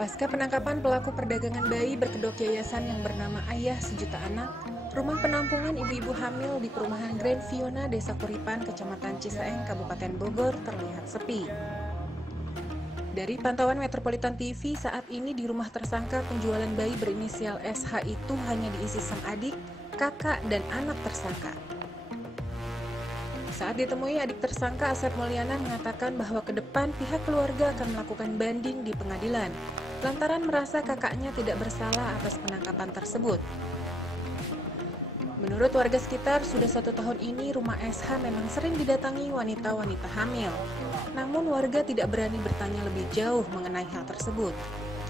Pasca penangkapan pelaku perdagangan bayi berkedok yayasan yang bernama Ayah Sejuta Anak, rumah penampungan ibu-ibu hamil di perumahan Grand Fiona, Desa Kuripan, Kecamatan Cisaeng, Kabupaten Bogor terlihat sepi. Dari pantauan Metropolitan TV, saat ini di rumah tersangka penjualan bayi berinisial SH itu hanya diisi sang adik, kakak, dan anak tersangka. Saat ditemui, adik tersangka Asep Mulyana mengatakan bahwa ke depan pihak keluarga akan melakukan banding di pengadilan, lantaran merasa kakaknya tidak bersalah atas penangkapan tersebut. Menurut warga sekitar, sudah 1 tahun ini rumah SH memang sering didatangi wanita-wanita hamil. Namun warga tidak berani bertanya lebih jauh mengenai hal tersebut.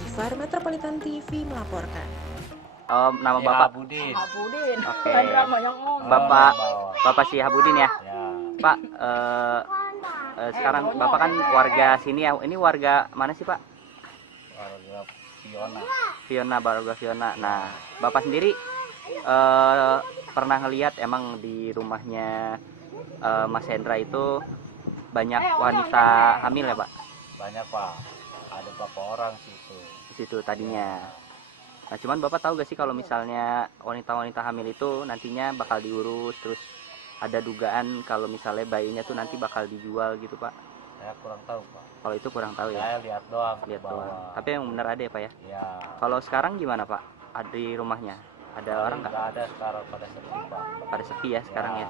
Gifar, Metropolitan TV melaporkan. Nama Bapak? Habudin. Habudin. Oke. Yang Bapak si Habudin ya? Ya, Pak, sekarang Bapak kan warga sini ya. Ini warga mana sih Pak? warga Fiona. Fiona, warga Fiona. Nah, Bapak sendiri pernah ngelihat emang di rumahnya Mas Hendra itu banyak wanita hamil ya Pak? Banyak Pak, ada berapa orang situ. Di situ tadinya. Nah, cuman Bapak tahu gak sih kalau misalnya wanita-wanita hamil itu nantinya bakal diurus, terus ada dugaan kalau misalnya bayinya tuh nanti bakal dijual gitu Pak? Saya kurang tahu Pak. Kalau itu kurang tahu ya? Saya lihat doang. Lihat ke bawah. doang. Tapi yang benar ada ya Pak ya? Ya. Kalau sekarang gimana Pak? Ada di rumahnya? Ada orang nggak? Nggak ada sekarang, pada sepi Pak. Pada sepi ya sekarang ya?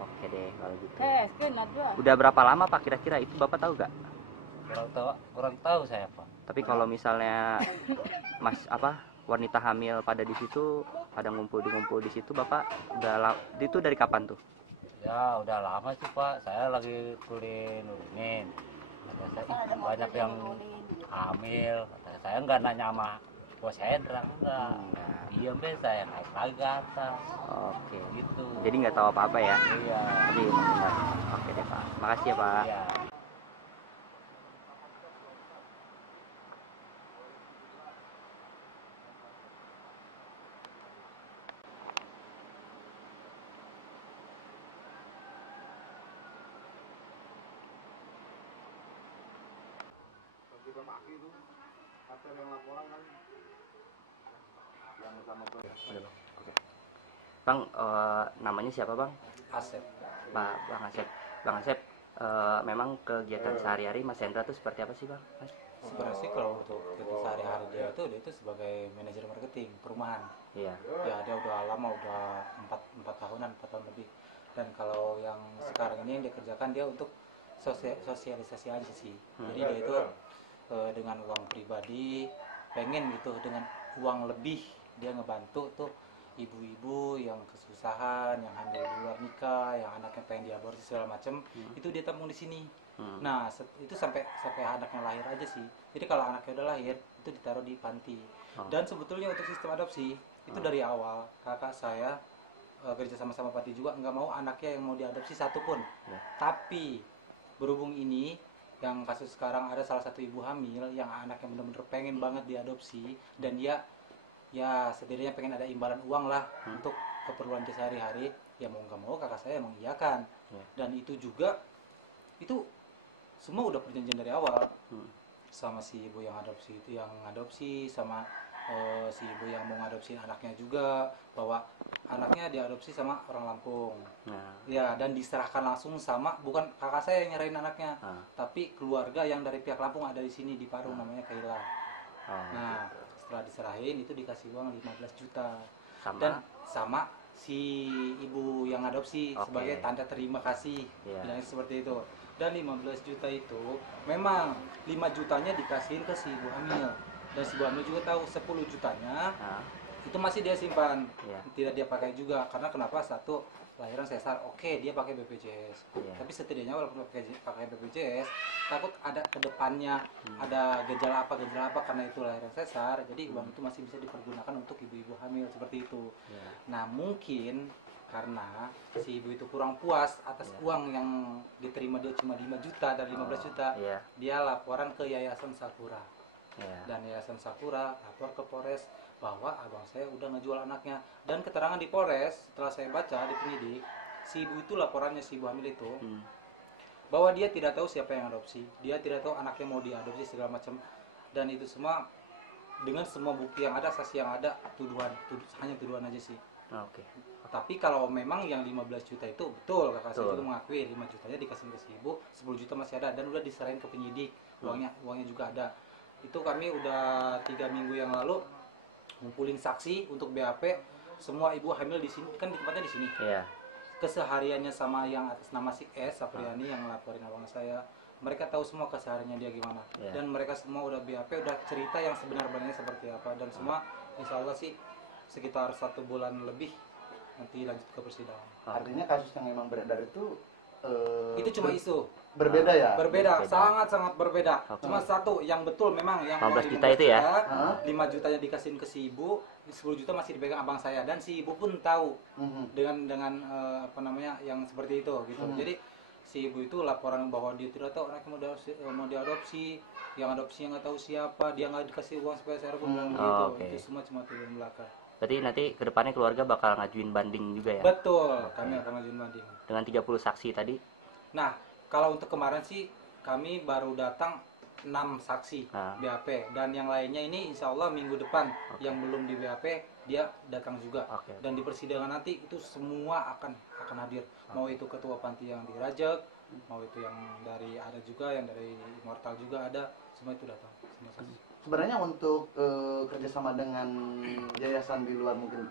Oke deh kalau gitu. ada. Udah berapa lama Pak kira-kira itu Bapak tahu gak? Kurang tahu saya Pak. Tapi kalau misalnya wanita hamil pada di situ, pada ngumpul di situ, Bapak itu dari kapan tuh? Ya udah lama sih Pak. Saya lagi kuliah nurunin. Banyak yang hamil. Saya nggak nanya sama bos Hendra, enggak. Diam deh, saya naik lagi ke atas. Oke. Gitu. Jadi nggak tahu apa-apa ya? Iya. Tapi emang benar. Oke deh Pak. Makasih ya Pak. Iya. Bang, namanya siapa Bang? Asep. Bang Asep. Bang Asep, memang kegiatan sehari-hari Mas Hendra tuh seperti apa sih Bang? Sebenarnya sih kalau untuk kegiatan sehari-hari dia itu sebagai manajer marketing perumahan. Iya. Ya dia udah lama, udah 4 tahunan, 4 tahun lebih. Dan kalau yang sekarang ini yang dia kerjakan dia untuk sosialisasi aja sih. Jadi dia itu dengan uang pribadi pengen gitu, dengan uang lebih dia ngebantu tuh ibu-ibu yang kesusahan, yang hamil di luar nikah, yang anaknya pengen diaborsi segala macem, itu dia tampung di sini. Nah itu sampai anaknya lahir aja sih. Jadi kalau anaknya udah lahir itu ditaruh di panti. Dan sebetulnya untuk sistem adopsi itu dari awal kakak saya kerja sama panti juga nggak mau anaknya yang mau diadopsi satupun. Tapi berhubung ini yang kasus sekarang ada salah satu ibu hamil yang anaknya benar-benar pengen banget diadopsi, dan dia ya setidaknya pengen ada imbalan uang lah untuk keperluan dia sehari-hari, ya mau nggak mau kakak saya mengiyakan. Dan itu juga itu semua udah perjanjian dari awal sama si ibu yang adopsi sama si ibu yang mau ngadopsi anaknya juga, bahwa anaknya diadopsi sama orang Lampung. Ya, dan diserahkan langsung sama, bukan kakak saya yang nyerahin anaknya, tapi keluarga yang dari pihak Lampung ada di sini di Parung, namanya Kaila. Nah, setelah diserahin itu dikasih uang 15 juta. Dan sama si ibu yang adopsi sebagai tanda terima kasih, bilangnya seperti itu. Dan 15 juta itu memang 5 jutanya dikasihin ke si ibu hamil, dan si ibu hamil juga tahu 10 jutanya itu masih dia simpan, tidak dia pakai juga. Karena kenapa? Satu, lahiran sesar, oke dia pakai BPJS, tapi setidaknya walaupun pakai BPJS takut ada kedepannya ada gejala apa karena itu lahiran sesar, jadi uang itu masih bisa dipergunakan untuk ibu-ibu hamil seperti itu. Nah mungkin karena si ibu itu kurang puas atas uang yang diterima dia cuma 5 juta dari 15 juta, dia laporan ke Yayasan Sakura. Dan Yayasan Sakura lapor ke Polres bahwa abang saya udah ngejual anaknya. Dan keterangan di Polres setelah saya baca di penyidik, si ibu itu laporannya, si ibu hamil itu bahwa dia tidak tahu siapa yang adopsi, dia tidak tahu anaknya mau diadopsi segala macam. dan itu semua dengan semua bukti yang ada, saksi yang ada, hanya tuduhan aja sih. Oke. Tapi kalau memang yang 15 juta itu betul, kakak saya Betul. itu mengakui 5 jutanya dikasih ke si ibu, 10 juta masih ada dan udah diserahin ke penyidik, uangnya juga ada. Itu kami udah 3 minggu yang lalu ngumpulin saksi untuk BAP, semua ibu hamil di sini, kan di tempatnya di sini. Iya. Kesehariannya sama yang atas nama si S Sapriani yang laporin abang saya, mereka tahu semua kesehariannya dia gimana. Iya. Dan mereka semua udah BAP, udah cerita yang sebenar-benarnya seperti apa, dan semua insya Allah sih sekitar 1 bulan lebih nanti lanjut ke persidangan. Artinya kasus yang memang beredar itu Itu cuma isu. berbeda ya? Berbeda, Berbeda. sangat berbeda. Oke. Cuma satu yang betul memang yang 15 uang juta itu ya? 5 jutanya dikasihin ke si ibu, 10 juta masih dipegang abang saya, dan si ibu pun tahu dengan apa namanya yang seperti itu gitu. Jadi si ibu itu laporan bahwa dia tidak tahu anaknya mau diadopsi, yang adopsinya nggak tahu siapa, dia nggak dikasih uang supaya saya pun bilang gitu. Oke. Itu semua cuma turun belakang. Berarti nanti kedepannya keluarga bakal ngajuin banding juga ya? Betul, kami akan ngajuin banding. Dengan 30 saksi tadi? Nah, kalau untuk kemarin sih kami baru datang 6 saksi BAP, dan yang lainnya ini insya Allah minggu depan yang belum di BAP dia datang juga. Dan di persidangan nanti itu semua akan hadir. Mau itu ketua panti yang di Rajak, mau itu yang dari ada juga yang dari Immortal juga ada, semua itu datang. Semua saksi. Sebenarnya untuk kerjasama dengan yayasan di luar mungkin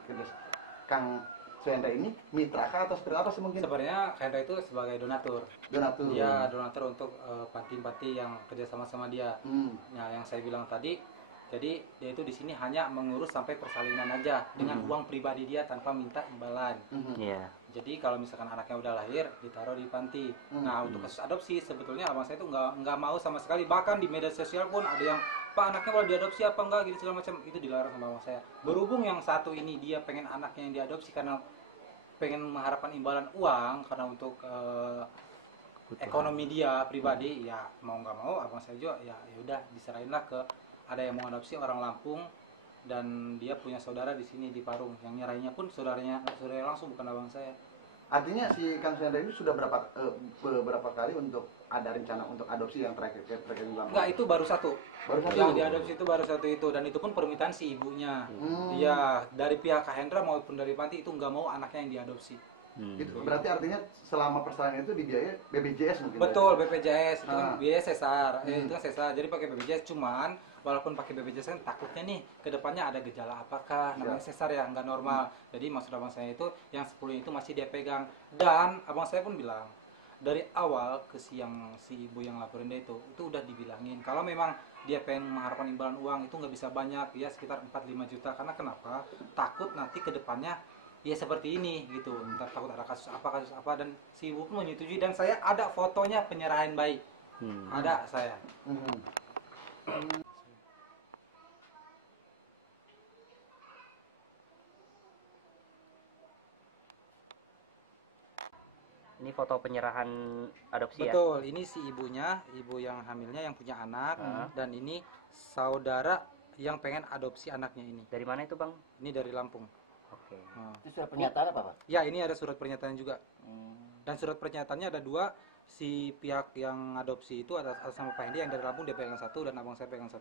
Kang Suhendra ini mitra kah atau seperti apa sih mungkin? Sebenarnya Hendra itu sebagai donatur. Donatur. Iya, donatur untuk panti-panti yang kerjasama sama dia. Nah, yang saya bilang tadi, jadi dia itu di sini hanya mengurus sampai persalinan aja dengan uang pribadi dia tanpa minta imbalan. Iya. Jadi kalau misalkan anaknya udah lahir, ditaruh di panti. Nah, untuk kasus adopsi sebetulnya abang saya itu nggak mau sama sekali. Bahkan di media sosial pun ada yang, Pak, anaknya mau diadopsi apa enggak gitu segala macam, itu dilarang sama abang saya. Berhubung yang satu ini dia pengen anaknya yang diadopsi karena pengen mengharapkan imbalan uang karena untuk ekonomi dia pribadi, ya mau nggak mau abang saya juga ya udah diserahinlah ke ada yang mau adopsi orang Lampung, dan dia punya saudara di sini di Parung, yang nyerahinnya pun saudaranya langsung, bukan abang saya. Artinya si Kang Suhendra ini sudah berapa kali untuk ada rencana untuk adopsi yang terakhir bilang? Enggak, itu baru satu. Baru satu. Yang diadopsi itu baru satu itu, dan itu pun permintaan si ibunya. Iya, dari pihak Kak Hendra maupun dari panti itu nggak mau anaknya yang diadopsi. Itu berarti artinya selama persalinan itu dibiayai BPJS mungkin? Betul, BPJS itu kan biaya sesar, itu kan sesar. Jadi pakai BPJS, cuman walaupun pakai BPJS kan takutnya nih kedepannya ada gejala apakah, namanya sesar ya nggak normal. Jadi maksud abang saya itu yang 10 itu masih dia pegang, dan abang saya pun bilang dari awal ke si ibu yang laporin dia itu udah dibilangin kalau memang dia pengen mengharapkan imbalan uang itu nggak bisa banyak, ya sekitar 4-5 juta. Karena kenapa? Takut nanti kedepannya ya seperti ini gitu, ntar takut ada kasus apa, dan si ibu pun menyetujui, dan saya ada fotonya penyerahan bayi. Ada saya. Ini foto penyerahan adopsi ya? Betul, ini si ibunya, ibu yang hamilnya yang punya anak, dan ini saudara yang pengen adopsi anaknya ini. Dari mana itu, Bang? Ini dari Lampung. Oke. Itu surat pernyataan apa, Pak? Ya, ini ada surat pernyataan juga. Dan surat pernyataannya ada 2. Si pihak yang adopsi itu atas sama Pak Hendi, yang dari Lampung dia pegang 1 dan abang saya pegang 1.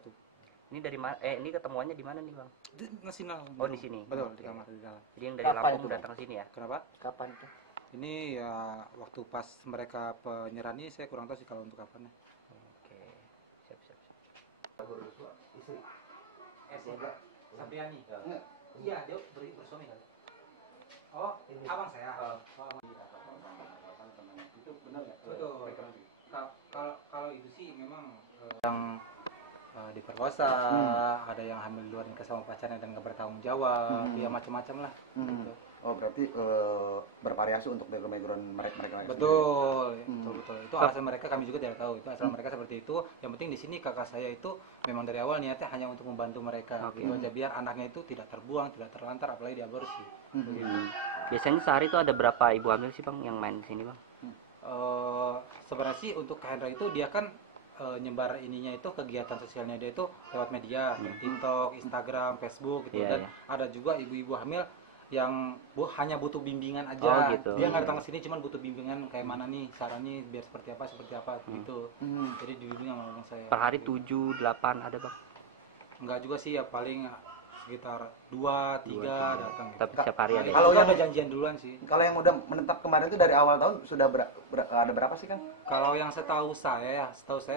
Ini dari mana? Ini ketemuannya di mana nih, Bang? Di nasional. Oh, di sini. Betul, di Oke. kamar di dalam. Jadi yang dari Kapan Lampung itu, Bang? datang ke sini ya? Kenapa? Kapan itu? Ini ya waktu pas mereka penyerahan ini, saya kurang tahu sih kalau untuk kapannya. Oke. Siap. Istri. Sapriani. Iya, dia bersuami kali. Oh, abang saya. Itu benar nggak? Betul. Kalau itu sih memang yang diperkosa, ada yang hamil di luar nikah sama pacarnya dan nggak bertanggung jawab, ya macam-macam lah. Gitu. Oh, berarti bervariasi untuk background mereka. Betul. Itu alasan mereka, kami juga tidak tahu. Itu asal mereka seperti itu. Yang penting di sini kakak saya itu memang dari awal niatnya hanya untuk membantu mereka. Gitu aja, biar anaknya itu tidak terbuang, tidak terlantar, apalagi diaborsi. Begitu. Biasanya sehari itu ada berapa ibu hamil sih, Bang, yang main di sini, Bang? Sebenarnya sih untuk Kak Hendra itu dia kan nyebar ininya itu, kegiatan sosialnya dia itu lewat media, kayak TikTok, Instagram, Facebook gitu. Dan ada juga ibu-ibu hamil yang hanya butuh bimbingan aja. Oh, gitu. Dia nggak datang ke sini, cuman butuh bimbingan kayak mana nih sarannya biar seperti apa gitu. Jadi dibimbing sama orang saya. Per hari 7, 8 ada, Bang? Enggak juga sih, ya paling sekitar 2-3 datang gitu. Tapi setiap hari ada. Kalau Kalau yang yang- ada janjian duluan sih. Kalau yang udah menetap kemarin itu dari awal tahun sudah ada berapa sih, Kang? Kalau yang setahu saya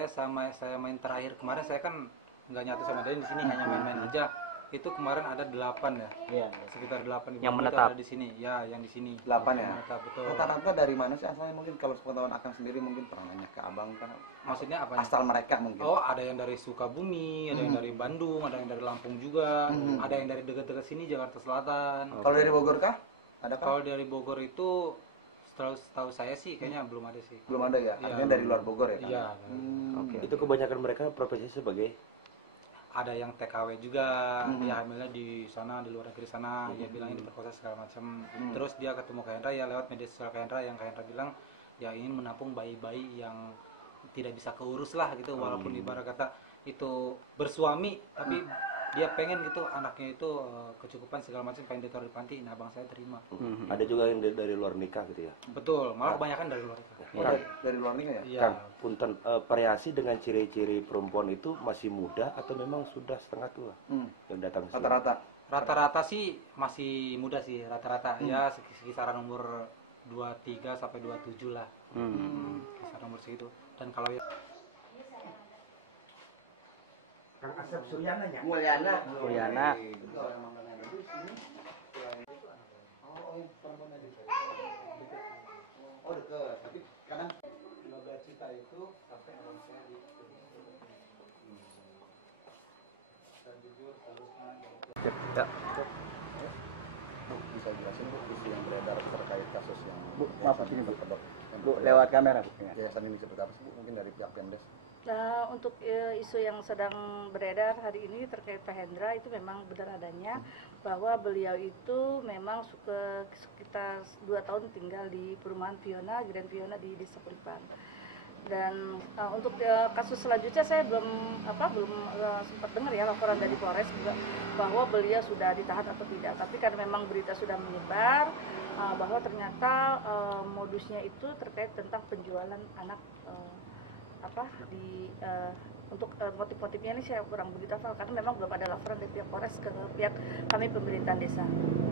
sama saya main terakhir kemarin, saya kan nggak nyatu sama dia di sini, hanya main-main aja. Itu kemarin ada 8 ya. Iya. Sekitar 8 Yang itu menetap. ada di sini. Ya, yang di sini. 8 Yang ya? menetap, betul. Rata-rata dari mana sih asalnya? Mungkin kalau sepengetahuan Akang sendiri mungkin pernah nanya ke Abang kan. Maksudnya apa? Asal mereka mungkin. Oh, ada yang dari Sukabumi, ada yang dari Bandung, ada yang dari Lampung juga, ada yang dari dekat-dekat sini Jakarta Selatan. Kalau dari Bogor kah? Ada kah? Kalau dari Bogor itu setahu saya sih kayaknya belum ada sih. Belum ada ya? Iya. Artinya dari luar Bogor ya, Kang? Iya. Oke. Itu kebanyakan mereka profesinya sebagai Ada yang TKW juga, dia hamilnya di sana, di luar negeri sana, dia bilangnya diperkosa segala macam. Terus dia ketemu Kak Hendra ya lewat media sosial Kak Hendra, yang Kak Hendra bilang ya ingin menampung bayi-bayi yang tidak bisa keurus lah gitu, walaupun ibarat kata itu bersuami, tapi dia pengen gitu anaknya itu kecukupan segala macam, pengen ditaruh di panti. Nah, abang saya terima. ada juga yang dari luar nikah gitu ya. Betul, malah kebanyakan dari luar nikah. Oh, dari luar nikah ya? Iya. Kan punten variasi dengan ciri-ciri perempuan itu masih muda atau memang sudah setengah tua yang datang ke sini? Rata-rata. Rata-rata sih masih muda sih, rata-rata ya sekisaran umur 23 sampai 27 lah. Kisaran umur segitu. Dan kalau Kang Asep Suryana nya. Mulyana. Mulyana. Oh, dekat. Tapi kadang 15 juta itu sampai orang saya di dan jujur seharusnya Ya. bisa jelasin Bu isu yang beredar terkait kasus yang Bu, maaf, ini, Bu. berkedok. Bu, lewat kamera, Bu. Yayasan ini seperti apa sih Bu? Mungkin dari pihak Pemdes. Nah, untuk isu yang sedang beredar hari ini terkait Pak Hendra itu memang benar adanya bahwa beliau itu memang sekitar 2 tahun tinggal di perumahan Fiona, Grand Fiona di Desa Kuripan. Dan untuk kasus selanjutnya saya belum sempat dengar ya laporan dari Polres juga bahwa beliau sudah ditahan atau tidak. Tapi karena memang berita sudah menyebar bahwa ternyata modusnya itu terkait tentang penjualan anak untuk motif-motifnya ini saya kurang begitu hafal karena memang belum ada laporan dari pihak Polres ke pihak kami pemerintahan desa.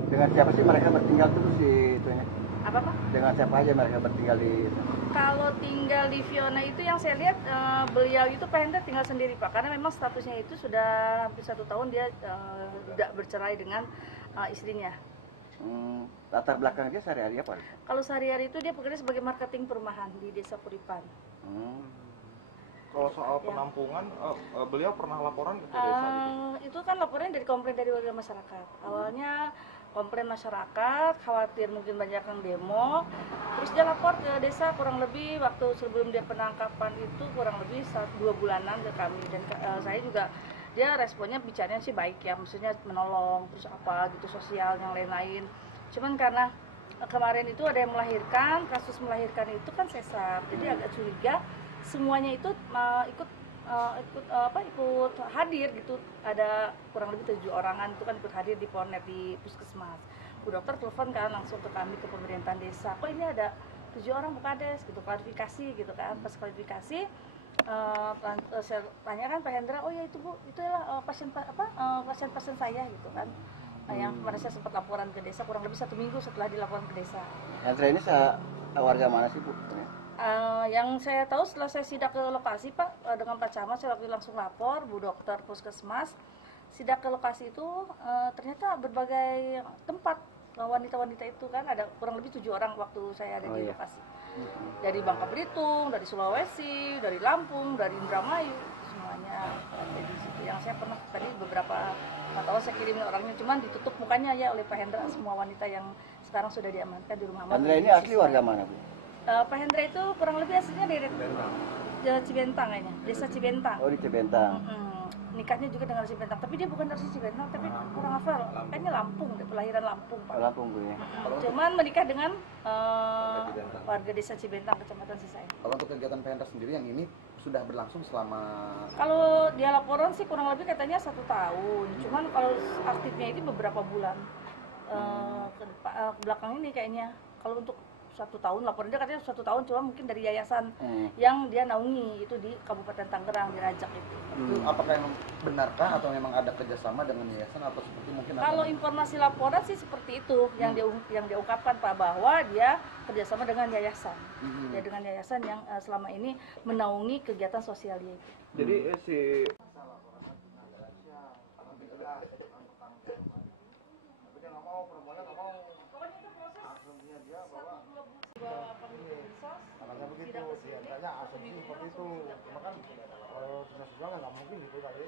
Dengan siapa sih mereka bertinggal tuh si itunya? Apa Pak? Dengan siapa aja mereka bertinggal di Kalau tinggal di Fiona itu yang saya lihat beliau itu Pak Hendra tinggal sendiri Pak karena memang statusnya itu sudah hampir 1 tahun dia tidak bercerai dengan istrinya. latar belakang dia sehari-hari apa? Kalau sehari-hari itu dia bekerja sebagai marketing perumahan di Desa Kuripan. Kalau soal penampungan, beliau pernah laporan ke desa gitu? Itu kan laporannya dari komplain dari warga masyarakat. Awalnya komplain masyarakat, khawatir mungkin banyak yang demo. Terus dia lapor ke desa kurang lebih waktu sebelum dia penangkapan itu kurang lebih 2 bulanan ke kami. Dan saya juga, dia responnya bicaranya sih baik ya, maksudnya menolong, terus apa gitu, sosial, yang lain-lain. Cuman karena kemarin itu ada yang melahirkan, kasus melahirkan itu kan sesar. Jadi agak curiga semuanya itu ikut hadir gitu, ada kurang lebih 7 orangan itu kan ikut hadir di Polnet di puskesmas. Bu dokter telepon kan langsung ke kami ke pemerintahan desa, kok ini ada 7 orang Bu Kades gitu, klarifikasi gitu kan. Pas klarifikasi saya tanyakan Pak Hendra, oh ya itu Bu, itulah pasien saya gitu kan. Yang kemarin saya sempat laporan ke desa kurang lebih 1 minggu setelah dilaporan ke desa. Hendra ini warga mana sih Bu? Yang saya tahu setelah saya sidak ke lokasi Pak dengan Pak Camat, saya langsung lapor Bu Dokter Puskesmas. Sidak ke lokasi itu ternyata berbagai tempat wanita-wanita itu kan ada kurang lebih 7 orang waktu saya ada di lokasi. Dari Bangka Belitung, dari Sulawesi, dari Lampung, dari Indramayu, semuanya ada di situ. Yang saya pernah tadi beberapa tahu saya kirimin orangnya, cuman ditutup mukanya ya oleh Pak Hendra, semua wanita yang sekarang sudah diamankan di rumah. Hendra ini asli warga mana Bu? Pak Hendra itu kurang lebih aslinya dari Cibentang kayaknya, desa Cibentang. Oh di Cibentang. Nikahnya juga dengan Cibentang, tapi dia bukan dari Cibentang, tapi kurang hafal, kayaknya Lampung, kelahiran Lampung Pak. Lampung Bu ya. Cuman menikah dengan warga desa Cibentang, kecamatan Sisai. Kalau untuk kegiatan Pemdes sendiri yang ini sudah berlangsung selama Kalau dia laporan sih kurang lebih katanya 1 tahun, cuman kalau aktifnya itu beberapa bulan ke belakang ini kayaknya. Kalau untuk 1 tahun, laporan dia katanya 1 tahun, cuma mungkin dari yayasan yang dia naungi itu di Kabupaten Tangerang, di Rajak itu. Apakah yang benarkah atau memang ada kerjasama dengan yayasan atau seperti mungkin? Kalau informasi laporan sih seperti itu yang dia ungkapkan Pak, bahwa dia kerjasama dengan yayasan, ya dengan yayasan yang selama ini menaungi kegiatan sosialnya itu. Jadi si katanya begitu, diantaranya asumsi seperti itu. Cuma kan kalau susah-susah nggak mungkin gitu kali.